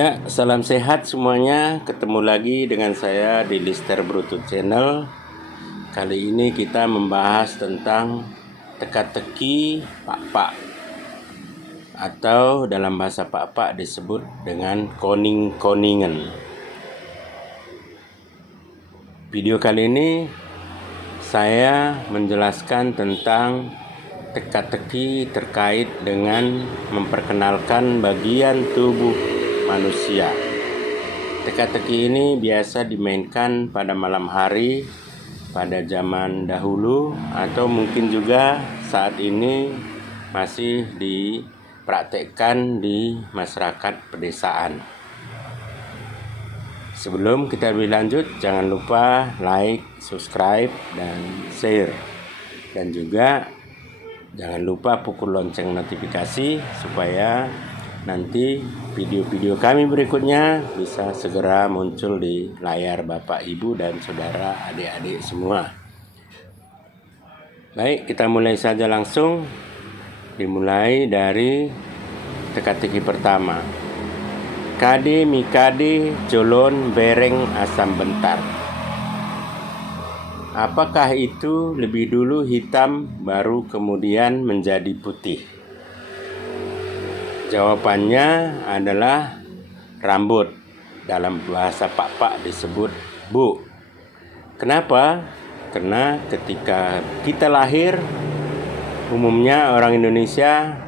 Ya, salam sehat semuanya. Ketemu lagi dengan saya di Lister Bruto Channel. Kali ini kita membahas tentang teka-teki pak-pak, atau dalam bahasa pak-pak disebut dengan koning-koningan. Video kali ini saya menjelaskan tentang teka-teki terkait dengan memperkenalkan bagian tubuh manusia. Teka-teki ini biasa dimainkan pada malam hari pada zaman dahulu, atau mungkin juga saat ini masih dipraktekkan di masyarakat pedesaan. Sebelum kita lebih lanjut, jangan lupa like, subscribe, dan share. Dan juga jangan lupa pukul lonceng notifikasi supaya nanti video-video kami berikutnya bisa segera muncul di layar Bapak, Ibu, dan saudara, adik-adik semua. Baik, kita mulai saja langsung. Dimulai dari teka-teki pertama. Kade mikade colon bereng asam bentar. Apakah itu lebih dulu hitam baru kemudian menjadi putih? Jawabannya adalah rambut. Dalam bahasa pak-pak disebut bu. Kenapa? Karena ketika kita lahir, umumnya orang Indonesia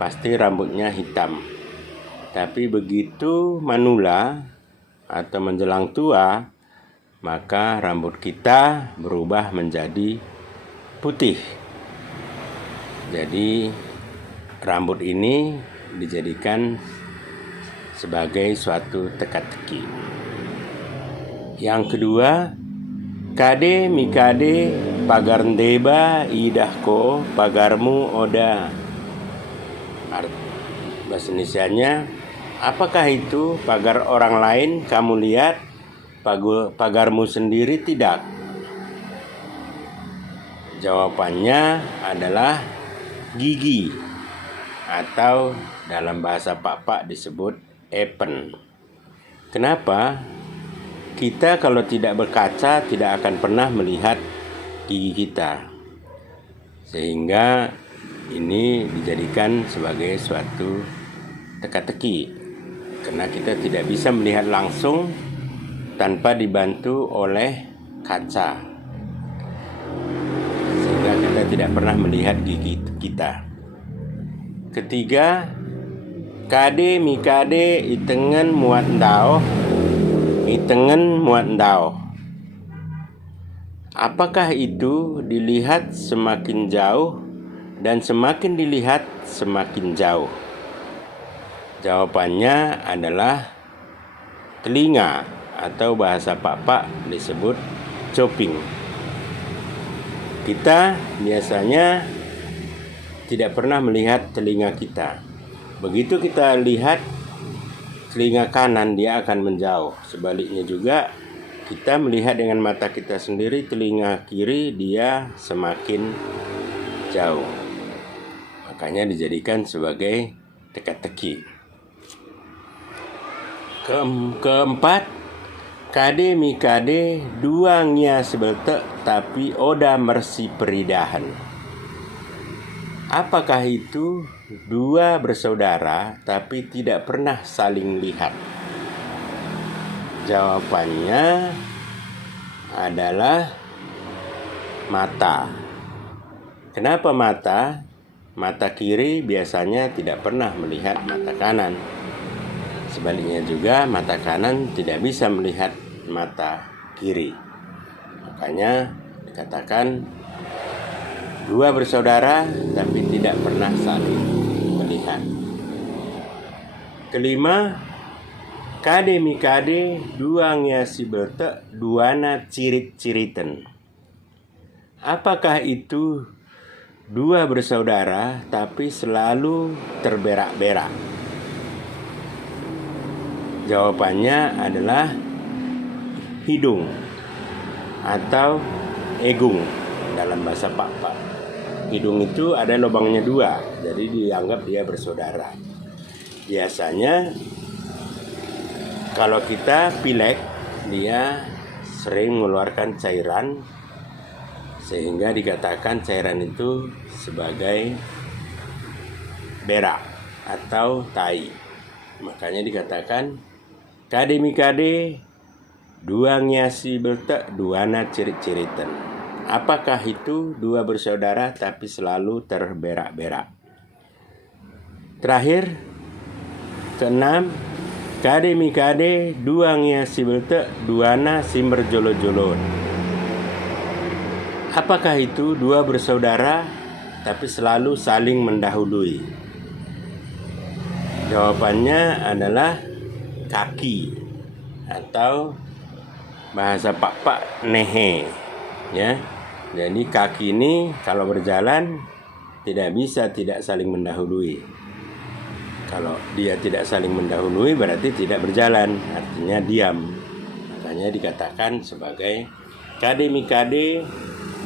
pasti rambutnya hitam. Tapi begitu manula atau menjelang tua, maka rambut kita berubah menjadi putih. Jadi rambut ini dijadikan sebagai suatu teka-teki. Yang kedua, kade mikade pagarndeba idahko pagarmu oda. Bahasa Indonesianya, apakah itu pagar orang lain kamu lihat, pagarmu sendiri tidak? Jawabannya adalah gigi, atau dalam bahasa pak-pak disebut epen. Kenapa? Kita kalau tidak berkaca tidak akan pernah melihat gigi kita, sehingga ini dijadikan sebagai suatu teka-teki, karena kita tidak bisa melihat langsung tanpa dibantu oleh kaca, sehingga kita tidak pernah melihat gigi kita. Ketiga, kade mikade itengen muat ndao, itengen muat ndao. Apakah itu dilihat semakin jauh dan semakin dilihat semakin jauh? Jawabannya adalah telinga, atau bahasa pak-pak disebut coping. Kita biasanya tidak pernah melihat telinga kita. Begitu kita lihat telinga kanan, dia akan menjauh. Sebaliknya juga, kita melihat dengan mata kita sendiri telinga kiri, dia semakin jauh. Makanya dijadikan sebagai teka-teki. Keempat, kade mikade duangnya sebelte tapi oda mersi peridahan. Apakah itu dua bersaudara tapi tidak pernah saling lihat? Jawabannya adalah mata. Kenapa mata? Mata kiri biasanya tidak pernah melihat mata kanan. Sebaliknya juga, mata kanan tidak bisa melihat mata kiri. Makanya dikatakan dua bersaudara tapi tidak pernah saling melihat. Kelima, kade mikade duangnya sibelte duana cirit-ciriten. Apakah itu dua bersaudara tapi selalu terberak-berak? Jawabannya adalah hidung, atau egung dalam bahasa pak-pak. Hidung itu ada lubangnya dua, jadi dianggap dia bersaudara. Biasanya Kalau kita pilek, dia sering mengeluarkan cairan sehingga dikatakan cairan itu sebagai berak atau tai. Makanya dikatakan kade mikade dua ngiasi beltek duana cirit-ciritan. Apakah itu dua bersaudara tapi selalu terberak-berak? Terakhir, keenam, kade mikade dua ngiasi beltek duana simber jolo-jolon. Apakah itu dua bersaudara tapi selalu saling mendahului? Jawabannya adalah kaki atau bahasa pak-pak nehe, ya. Jadi kaki ini kalau berjalan tidak bisa tidak saling mendahului. Kalau dia tidak saling mendahului berarti tidak berjalan, artinya diam. Makanya dikatakan sebagai kade mikade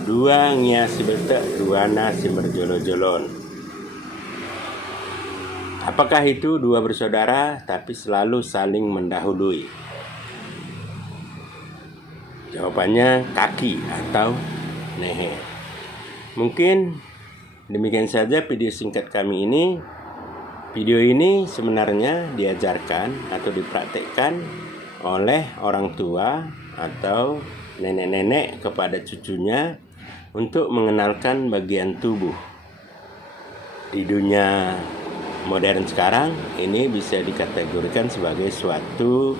dua ngiasi beltek duana simber jolo-jolon. Apakah itu dua bersaudara tapi selalu saling mendahului? Jawabannya kaki atau nehe. Mungkin demikian saja video singkat kami ini. Video ini sebenarnya diajarkan atau dipraktekkan oleh orang tua atau nenek-nenek kepada cucunya untuk mengenalkan bagian tubuh. Di dunia modern sekarang ini bisa dikategorikan sebagai suatu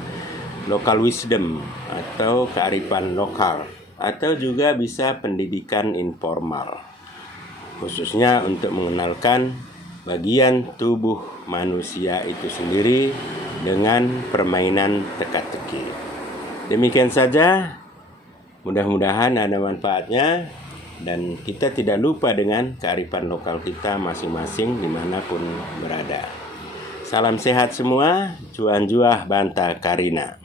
local wisdom atau kearifan lokal, atau juga bisa pendidikan informal, khususnya untuk mengenalkan bagian tubuh manusia itu sendiri dengan permainan teka-teki. Demikian saja, mudah-mudahan ada manfaatnya dan kita tidak lupa dengan kearifan lokal kita masing-masing dimanapun berada. Salam sehat semua, cuan juah banta karina.